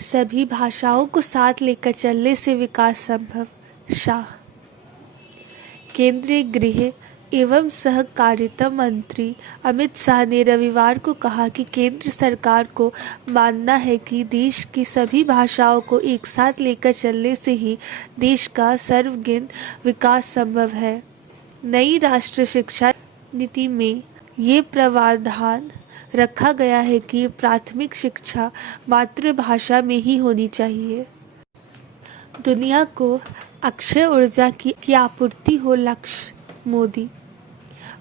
सभी भाषाओं को साथ लेकर चलने से विकास संभव। शाह। केंद्रीय गृह एवं सहकारिता मंत्री अमित शाह ने रविवार को कहा कि केंद्र सरकार को मानना है कि देश की सभी भाषाओं को एक साथ लेकर चलने से ही देश का सर्वांगीण विकास संभव है। नई राष्ट्रीय शिक्षा नीति में ये प्रावधान रखा गया है कि प्राथमिक शिक्षा मातृभाषा में ही होनी चाहिए। दुनिया को अक्षय ऊर्जा की आपूर्ति हो लक्ष्य। मोदी।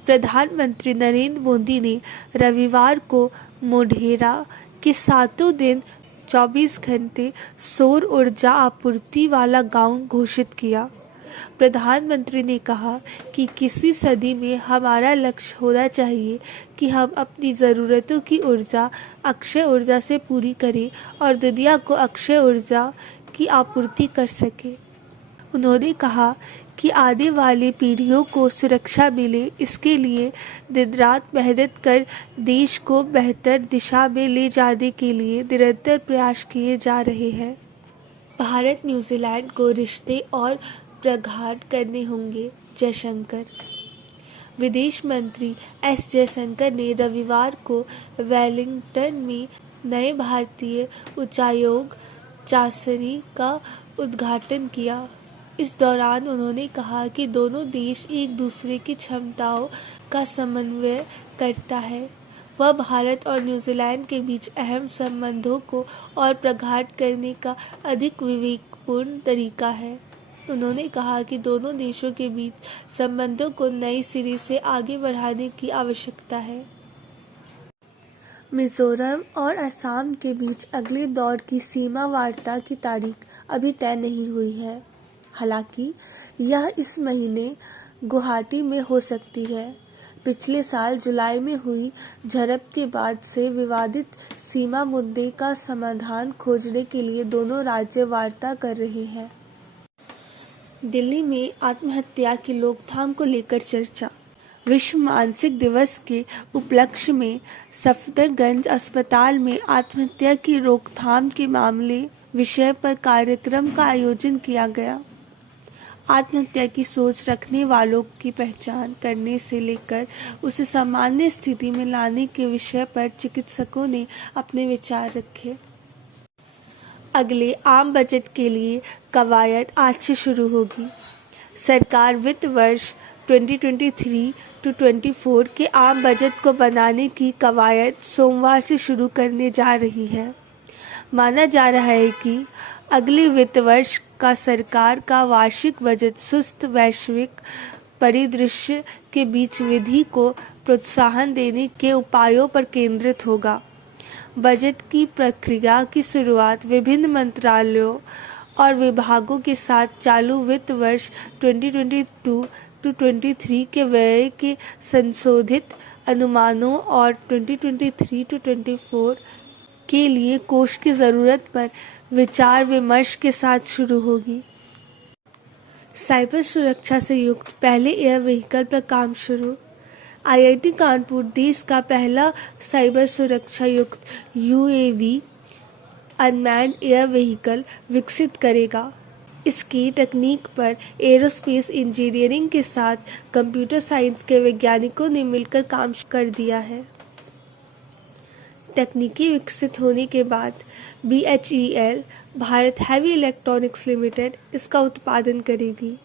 प्रधानमंत्री नरेंद्र मोदी ने रविवार को मोढेरा के 7 दिन 24 घंटे सौर ऊर्जा आपूर्ति वाला गांव घोषित किया। प्रधानमंत्री ने कहा कि 21वीं सदी में हमारा लक्ष्य होना चाहिए कि हम अपनी ज़रूरतों की ऊर्जा अक्षय ऊर्जा से पूरी करें और दुनिया को अक्षय ऊर्जा की आपूर्ति कर सकें। उन्होंने कहा कि आने वाली पीढ़ियों को सुरक्षा मिले, इसके लिए दिन रात मेहनत कर देश को बेहतर दिशा में ले जाने के लिए निरंतर प्रयास किए जा रहे हैं। भारत न्यूजीलैंड को रिश्ते और प्रगाढ़ करने होंगे। जयशंकर। विदेश मंत्री एस जयशंकर ने रविवार को वेलिंगटन में नए भारतीय उच्चायोग चांसरी का उद्घाटन किया। इस दौरान उन्होंने कहा कि दोनों देश एक दूसरे की क्षमताओं का समन्वय करता है। वह भारत और न्यूजीलैंड के बीच अहम संबंधों को और प्रगाढ़ करने का अधिक विवेकपूर्ण तरीका है। उन्होंने कहा कि दोनों देशों के बीच संबंधों को नए सिरे से आगे बढ़ाने की आवश्यकता है। मिजोरम और असम के बीच अगले दौर की सीमा वार्ता की तारीख अभी तय नहीं हुई है। हालांकि यह इस महीने गुवाहाटी में हो सकती है। पिछले साल जुलाई में हुई झड़प के बाद से विवादित सीमा मुद्दे का समाधान खोजने के लिए दोनों राज्य वार्ता कर रहे हैं। दिल्ली में आत्महत्या की रोकथाम को लेकर चर्चा। विश्व मानसिक दिवस के उपलक्ष्य में सफदरगंज अस्पताल में आत्महत्या की रोकथाम के मामले विषय पर कार्यक्रम का आयोजन किया गया। आत्महत्या की सोच रखने वालों की पहचान करने से लेकर उसे सामान्य स्थिति में लाने के विषय पर चिकित्सकों ने अपने विचार रखे। अगले आम बजट के लिए कवायद आज से शुरू होगी। सरकार वित्त वर्ष 2023-24 के आम बजट को बनाने की कवायद सोमवार से शुरू करने जा रही है। माना जा रहा है कि अगले वित्त वर्ष का सरकार का वार्षिक बजट सुस्त वैश्विक परिदृश्य के बीच विधि को प्रोत्साहन देने के उपायों पर केंद्रित होगा। बजट की प्रक्रिया की शुरुआत विभिन्न मंत्रालयों और विभागों के साथ चालू वित्त वर्ष 2022-23 के व्यय के संशोधित अनुमानों और 2023-24 के लिए कोष की जरूरत पर विचार विमर्श के साथ शुरू होगी। साइबर सुरक्षा से युक्त पहले एयर व्हीकल पर काम शुरू। आईआईटी कानपुर देश का पहला साइबर सुरक्षा युक्त यूएवी अनमैन्ड एयर व्हीकल विकसित करेगा। इसकी तकनीक पर एरोस्पेस इंजीनियरिंग के साथ कंप्यूटर साइंस के वैज्ञानिकों ने मिलकर काम कर दिया है। तकनीकी विकसित होने के बाद BHEL Bharat heavy electronics limited इसका उत्पादन करेगी।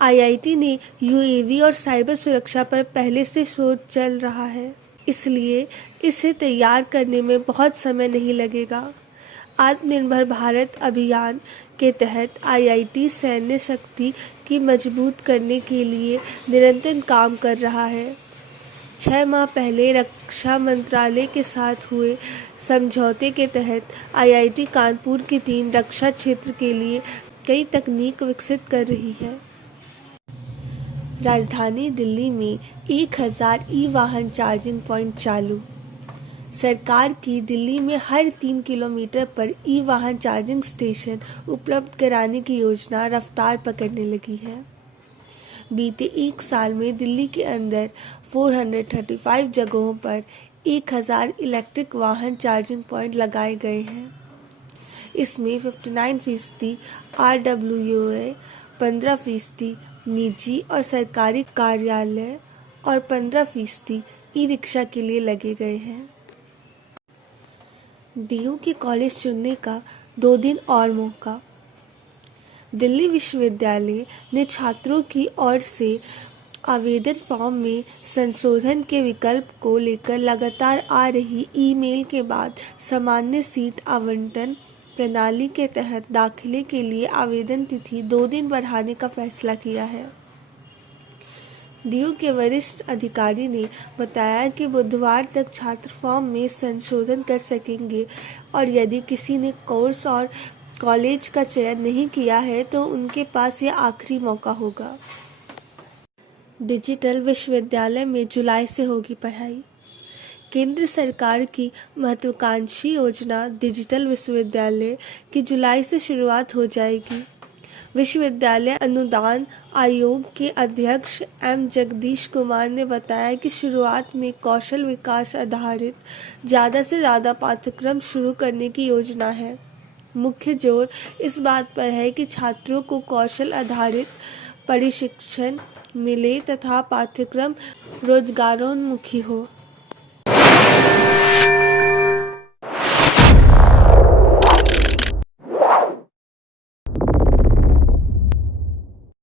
आईआईटी ने यूएवी और साइबर सुरक्षा पर पहले से शोध चल रहा है, इसलिए इसे तैयार करने में बहुत समय नहीं लगेगा। आत्मनिर्भर भारत अभियान के तहत आईआईटी सैन्य शक्ति की मजबूत करने के लिए निरंतर काम कर रहा है। 6 माह पहले रक्षा मंत्रालय के साथ हुए समझौते के तहत आईआईटी कानपुर की टीम रक्षा क्षेत्र के लिए कई तकनीक विकसित कर रही है। राजधानी दिल्ली में 1000 ई-वाहन चार्जिंग पॉइंट चालू। सरकार की दिल्ली में हर 3 किलोमीटर पर ई-वाहन चार्जिंग स्टेशन उपलब्ध कराने की योजना रफ्तार पकड़ने लगी है। बीते 1 साल में दिल्ली के अंदर 435 जगहों पर 1000 इलेक्ट्रिक वाहन चार्जिंग पॉइंट लगाए गए हैं। इसमें 59% RWA, 15% निजी और सरकारी कार्यालय और 15% ई-रिक्शा के लिए लगे गए हैं। डीयू के कॉलेज चुनने का 2 दिन और मौका। दिल्ली विश्वविद्यालय ने छात्रों की ओर से आवेदन फॉर्म में संशोधन के विकल्प को लेकर लगातार आ रही ईमेल के बाद सामान्य सीट आवंटन प्रणाली के तहत दाखिले के लिए आवेदन तिथि 2 दिन बढ़ाने का फैसला किया है। डीयू के वरिष्ठ अधिकारी ने बताया कि बुधवार तक छात्र फॉर्म में संशोधन कर सकेंगे और यदि किसी ने कोर्स और कॉलेज का चयन नहीं किया है तो उनके पास यह आखिरी मौका होगा। डिजिटल विश्वविद्यालय में जुलाई से होगी पढ़ाई। केंद्र सरकार की महत्वाकांक्षी योजना डिजिटल विश्वविद्यालय की जुलाई से शुरुआत हो जाएगी। विश्वविद्यालय अनुदान आयोग के अध्यक्ष एम जगदीश कुमार ने बताया कि शुरुआत में कौशल विकास आधारित ज़्यादा से ज़्यादा पाठ्यक्रम शुरू करने की योजना है। मुख्य जोर इस बात पर है कि छात्रों को कौशल आधारित प्रशिक्षण मिले तथा पाठ्यक्रम रोजगारोन्मुखी हो।